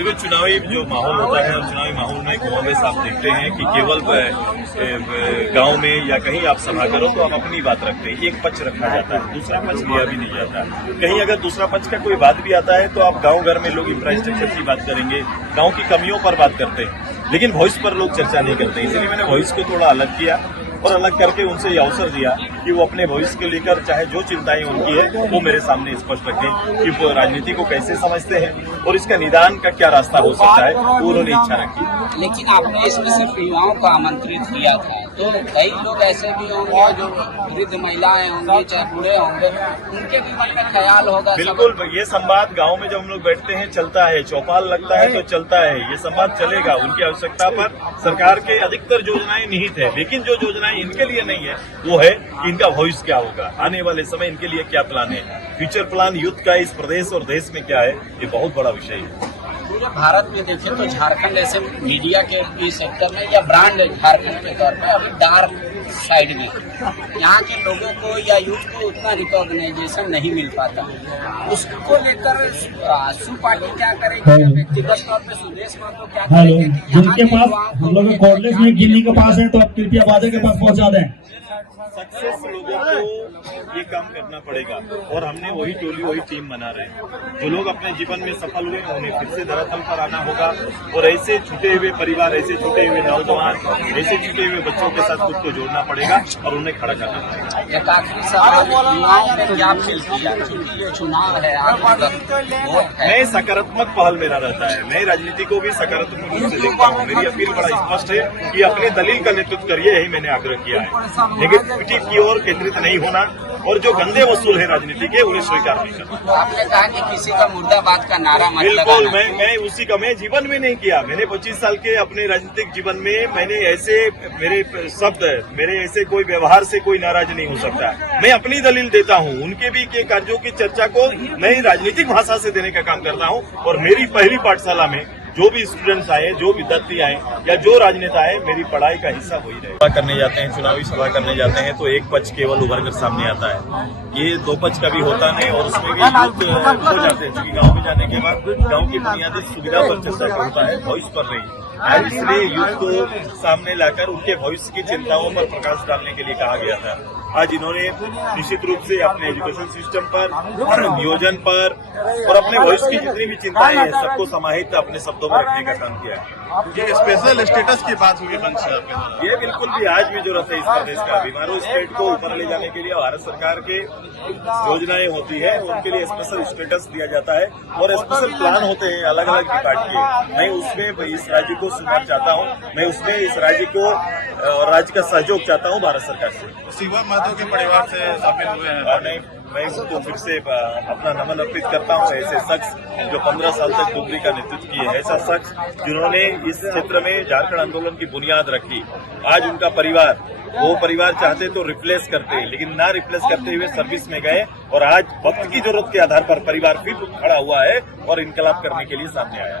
देखिए, चुनावी जो माहौल होता है और चुनावी माहौल में कांग्रेस आप देखते हैं कि केवल गांव में या कहीं आप सभा करो तो आप अपनी बात रखते हैं, एक पक्ष रखा जाता है, दूसरा पक्ष लिया भी नहीं जाता। कहीं अगर दूसरा पक्ष का कोई बात भी आता है तो आप गांव घर में लोग इंफ्रास्ट्रक्चर की बात करेंगे, गांव की कमियों पर बात करते हैं, लेकिन वॉइस पर लोग चर्चा नहीं करते। इसलिए मैंने वॉइस को थोड़ा अलग किया और अलग करके उनसे ये अवसर दिया कि वो अपने भविष्य को लेकर चाहे जो चिंताएं उनकी है वो मेरे सामने स्पष्ट रखें कि वो राजनीति को कैसे समझते हैं और इसका निदान का क्या रास्ता हो सकता है, वो उन्होंने इच्छा रखी। लेकिन आपने इसमें सिर्फ युवाओं को आमंत्रित किया था, तो कई लोग ऐसे भी होंगे जो वृद्ध महिलाएं होंगी, चाहे बूढ़े होंगे, उनके भी मन में ख्याल होगा। बिल्कुल, ये संवाद गाँव में जब हम लोग बैठते हैं चलता है, चौपाल लगता है तो चलता है, ये संवाद चलेगा। उनकी आवश्यकता पर सरकार के अधिकतर योजनाएं निहित है, लेकिन जो योजनाएं इनके लिए नहीं है वो है कि इनका भविष्य क्या होगा, आने वाले समय इनके लिए क्या प्लान है, फ्यूचर प्लान युद्ध का इस प्रदेश और देश में क्या है, ये बहुत बड़ा विषय है। पूरे भारत में देखें तो झारखंड ऐसे मीडिया के इस सेक्टर में या ब्रांड झारखंड के तौर पे अभी डार्क साइड में यहाँ के लोगों को या यूथ को उतना रिकॉग्नाइजेशन नहीं मिल पाता। उसको लेकर सू पार्टी क्या करेगी, व्यक्तिगत तौर पे सुदेश महतो क्या करेंगे? जिनके पास हम लोग कॉर्डलेस में गिन्नी के पास है तो आप कृपया वादे के पास पहुंचा दें। सक्सेस लोगों को ये काम करना पड़ेगा और हमने वही टोली वही टीम बना रहे हैं। जो लोग अपने जीवन में सफल हुए उन्हें फिर से धरातल पर आना होगा और ऐसे छूटे हुए परिवार, ऐसे छूटे हुए नौजवान, ऐसे छूटे हुए बच्चों के साथ खुद को जोड़ना पड़ेगा और उन्हें खड़ा करना पड़ेगा। एक आखिरी सवाल, युवाओं में क्या अपील किया क्योंकि ये चुनाव है, मैं सकारात्मक पहल मेरा रहता है, मैं राजनीति को भी सकारात्मक रूप से देखता हूँ। मेरी अपील बड़ा स्पष्ट है कि अपने दलील का नेतृत्व करिए, यही मैंने आग्रह किया है। नेगेटिविटी की ओर केंद्रित नहीं होना और जो गंदे वसूल है राजनीति के उन्हें स्वीकार नहीं करना। आपने कहा कि किसी का मुर्दाबाद का नारा मत बिल्कुल, लगाना। मैं उसी का मैं जीवन में नहीं किया। मैंने 25 साल के अपने राजनीतिक जीवन में मैंने ऐसे मेरे शब्द, मेरे ऐसे कोई व्यवहार से कोई नाराज नहीं हो सकता। मैं अपनी दलील देता हूँ, उनके भी के कार्यों की चर्चा को नई राजनीतिक भाषा से देने का काम करता हूँ। और मेरी पहली पाठशाला में जो भी स्टूडेंट्स आए, जो विद्यार्थी आए या जो राजनेता आए, मेरी पढ़ाई का हिस्सा वही रहे। सभा करने जाते हैं, चुनावी सभा करने जाते हैं तो एक पक्ष केवल उभर कर सामने आता है, ये दो पक्ष का भी होता नहीं और उसमें भी युद्ध हो जाते हैं। क्योंकि गांव में जाने के बाद गांव की बुनियादी सुविधा पर चर्चा होता है, भविष्य पर नहीं। आज इसलिए युद्ध को सामने लाकर उनके भविष्य की चिंताओं पर प्रकाश डालने के लिए कहा गया था। आज इन्होंने निश्चित रूप से अपने एजुकेशन सिस्टम पर, नियोजन पर और अपने भविष्य की जितनी भी चिंताएं हैं सबको समाहित अपने शब्दों में रखने का काम किया है। ये स्पेशल स्टेटस की बात हुई मंच से आपके, ये बिल्कुल भी आज में जरूरत है इस प्रदेश का। बीमारू स्टेट को ऊपर ले जाने के लिए भारत सरकार के योजनाएं होती है, उनके लिए स्पेशल स्टेटस दिया जाता है और स्पेशल प्लान होते हैं अलग अलग डिपार्ट के। मैं उसमें इस राज्य को सुधार चाहता हूँ, मैं उसमें इस राज्य को और राज्य का सहयोग चाहता हूँ भारत सरकार से। शिवम महतो के परिवार से शामिल हुए हैं। मैं उनको फिर से अपना नमन अर्पित करता हूँ। ऐसे शख्स जो 15 साल तक डुगरी का नेतृत्व किए, ऐसा शख्स जिन्होंने इस क्षेत्र में झारखंड आंदोलन की बुनियाद रखी। आज उनका परिवार, वो परिवार चाहते तो रिप्लेस करते, लेकिन ना रिप्लेस करते हुए सर्विस में गए और आज वक्त की जरूरत के आधार पर परिवार फिर खड़ा हुआ है और इनकलाब करने के लिए सामने आया।